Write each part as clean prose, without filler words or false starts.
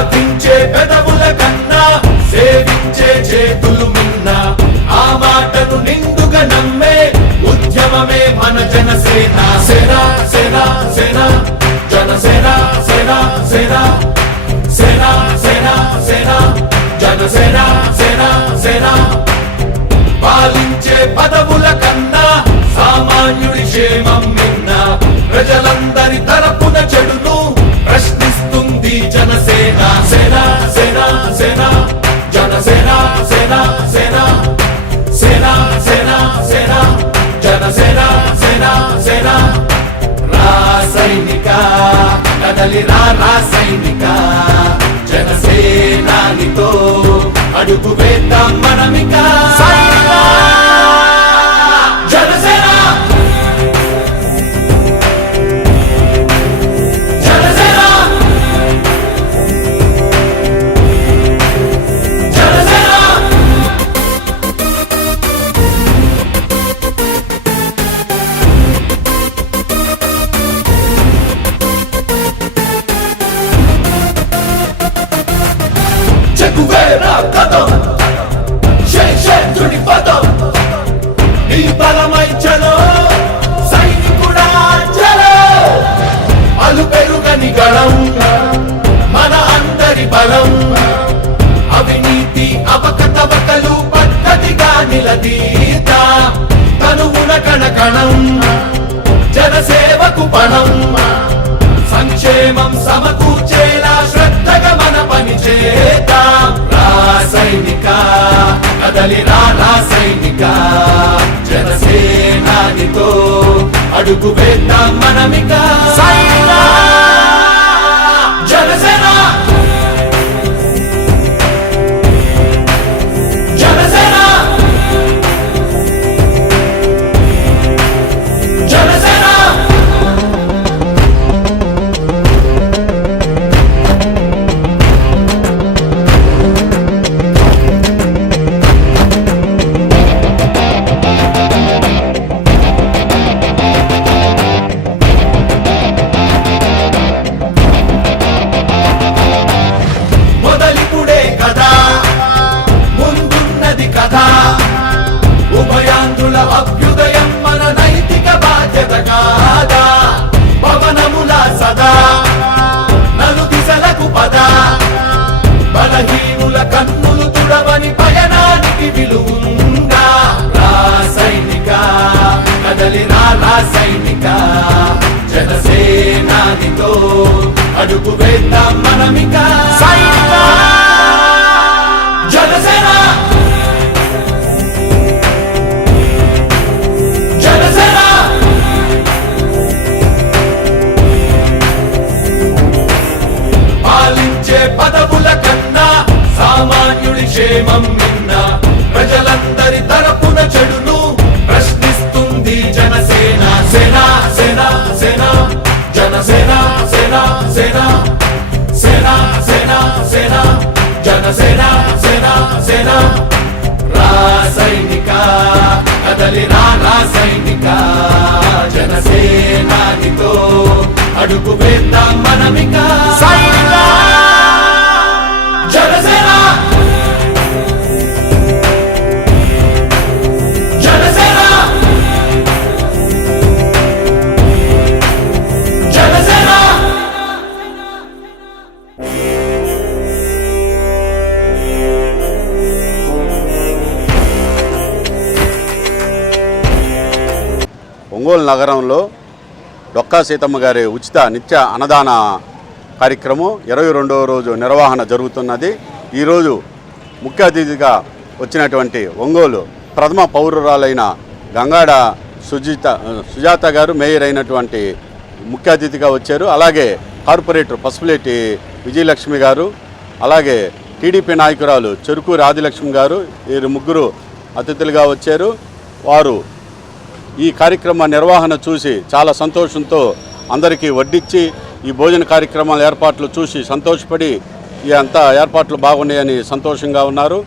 ప్రార్థించే పెదవుల కన్నా సేవించే చేతులు మిన్న ఆ మాటను నిండుగా నమ్మే ఉద్యమమే మన జనసేన సేన సేన సేన జనసేన సేన సేన సేన సేన సేన జనసేన సేన సేన పాలించే పదవుల కన్నా సామాన్యుడి క్షేమం మిన్న ప్రజలందరి తరపున చెడును ప్రశ్నిస్తుంది జనసేన సేన సేన సేన జనసేన సేన సేన సేన సేన సేన జనసేన సేన సేన రాసైనిక కదలి రాసైనిక జనసేనానితో అడుగు వేద్దాం మనమిక జనసేన జనసేన జనసేన చెగువేరా కదం శేషేంద్రుడి పదం నీ బలమై చలో సైనికుడా చలో అలు పెరుగని గళం మన అందరి బలం అవినీతి అవకతవకలు పద్ధతిగా నిలదీత తనువున కణకణం జనసేవకు పణం సంక్షేమం సమకూర్చేలా శ్రద్ధగా మన పని చేద్దాం రాసైనిక కదలి రాసైనిక జనసేనానితో అడుగు వేద్దాం మనమిక జనసేన జనసేన జనసేన ఉభయాంధ్రుల అభ్యుదయం మన నైతిక బాధ్యత కాదా పవనముల సదా నలు దిశలకు పద బలహీనుల కన్నులు తుడవని పయనానికి విలువుందా రాసైనిక కదలి రాసైనిక జనసేనానితో అడుగు వేద్దాం మనమిక జనసేన పదవుల కన్నా సామాన్యుడి క్షేమం మిన్న ప్రజలందరి తరపున చెడును ప్రశ్నిస్తుంది జనసేన సేన సేన సేన జనసేన సేన సేన సేన సేన సేన జనసేన సేన సేన రాసైనిక కదలి రాసైనిక జనసేనానితో అడుగు వేద్దాం మనమిక జనసేన జనసేన జనసేన ఒంగోలు నగరంలో డొక్కా సీతమ్మ గారి ఉచిత నిత్య అన్నదాన కార్యక్రమం 22వ రోజు నిర్వహణ జరుగుతున్నది. ఈరోజు ముఖ్య అతిథిగా వచ్చినటువంటి ఒంగోలు ప్రథమ పౌరురాలైన గంగాడ సుజాత గారు మేయర్ అయినటువంటి ముఖ్య అతిథిగా వచ్చారు. అలాగే కార్పొరేటర్ పసుపులేటి విజయలక్ష్మి గారు, అలాగే టీడీపీ నాయకురాలు చెరుకూరి ఆదిలక్ష్మి గారు, వీరు ముగ్గురు అతిథులుగా వచ్చారు. వారు ఈ కార్యక్రమ నిర్వహణ చూసి చాలా సంతోషంతో అందరికీ వడ్డించి ఈ భోజన కార్యక్రమాల ఏర్పాట్లు చూసి సంతోషపడి ఈ అంతా ఏర్పాట్లు బాగున్నాయని సంతోషంగా ఉన్నారు.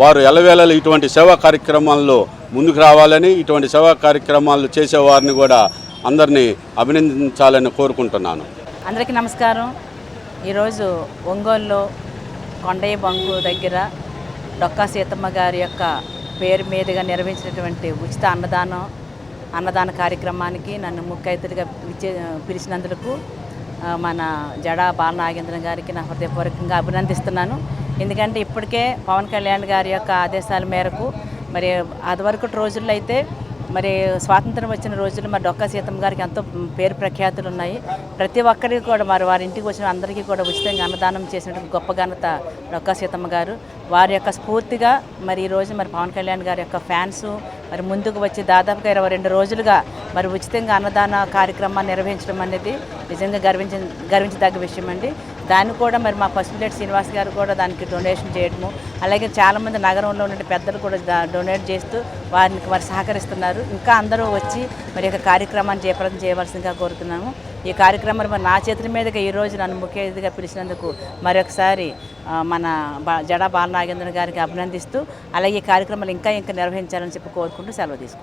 వారు ఎల్లవేళలు ఇటువంటి సేవా కార్యక్రమాల్లో ముందుకు రావాలని, ఇటువంటి సేవా కార్యక్రమాలు చేసేవారిని కూడా అందరినీ అభినందించాలని కోరుకుంటున్నాను. అందరికీ నమస్కారం. ఈరోజు ఒంగోలులో కొండయ్య బంకు దగ్గర డొక్కా సీతమ్మ గారి యొక్క పేరు మీదుగా నిర్వహించినటువంటి ఉచిత అన్నదాన కార్యక్రమానికి నన్ను ముఖ్య అతిథిగా పిలిచినందుకు మన జడా బాలనాగేంద్రన్ గారికి నా హృదయపూర్వకంగా అభినందిస్తున్నాను. ఎందుకంటే ఇప్పటికే పవన్ కళ్యాణ్ గారి యొక్క ఆదేశాల మేరకు మరి అదివరకు రోజుల్లో అయితే మరి స్వాతంత్రం వచ్చిన రోజుల్లో మరి డొక్కా సీతమ్మ గారికి ఎంతో పేరు ప్రఖ్యాతులు ఉన్నాయి. ప్రతి ఒక్కరికి కూడా మరి వారి ఇంటికి వచ్చిన అందరికీ కూడా ఉచితంగా అన్నదానం చేసినటువంటి గొప్ప ఘనత డొక్కా సీతమ్మ గారు. వారి యొక్క స్ఫూర్తిగా మరి ఈరోజు మరి పవన్ కళ్యాణ్ గారి యొక్క ఫ్యాన్స్ మరి ముందుకు వచ్చి దాదాపుగా 22 రోజులుగా మరి ఉచితంగా అన్నదాన కార్యక్రమాన్ని నిర్వహించడం అనేది నిజంగా గర్వించదగ్గ విషయం అండి. దాన్ని కూడా మరి మా పసుపులేటి శ్రీనివాస్ గారు కూడా దానికి డొనేషన్ చేయడము, అలాగే చాలామంది నగరంలో ఉన్న పెద్దలు కూడా డొనేట్ చేస్తూ వారికి సహకరిస్తున్నారు. ఇంకా అందరూ వచ్చి మరి యొక్క కార్యక్రమాన్ని జయప్రదం చేయవలసిందిగా కోరుతున్నాము. ఈ కార్యక్రమాన్ని మరి నా చేతుల మీదుగా ఈరోజు నన్ను ముఖ్య అతిథిగా పిలిచినందుకు మరొకసారి మన జడా బాలనాగేంద్రన్ గారికి అభినందిస్తూ, అలాగే ఈ కార్యక్రమాలు ఇంకా నిర్వహించాలని చెప్పి కోరుకుంటూ సెలవు తీసుకుంటాను.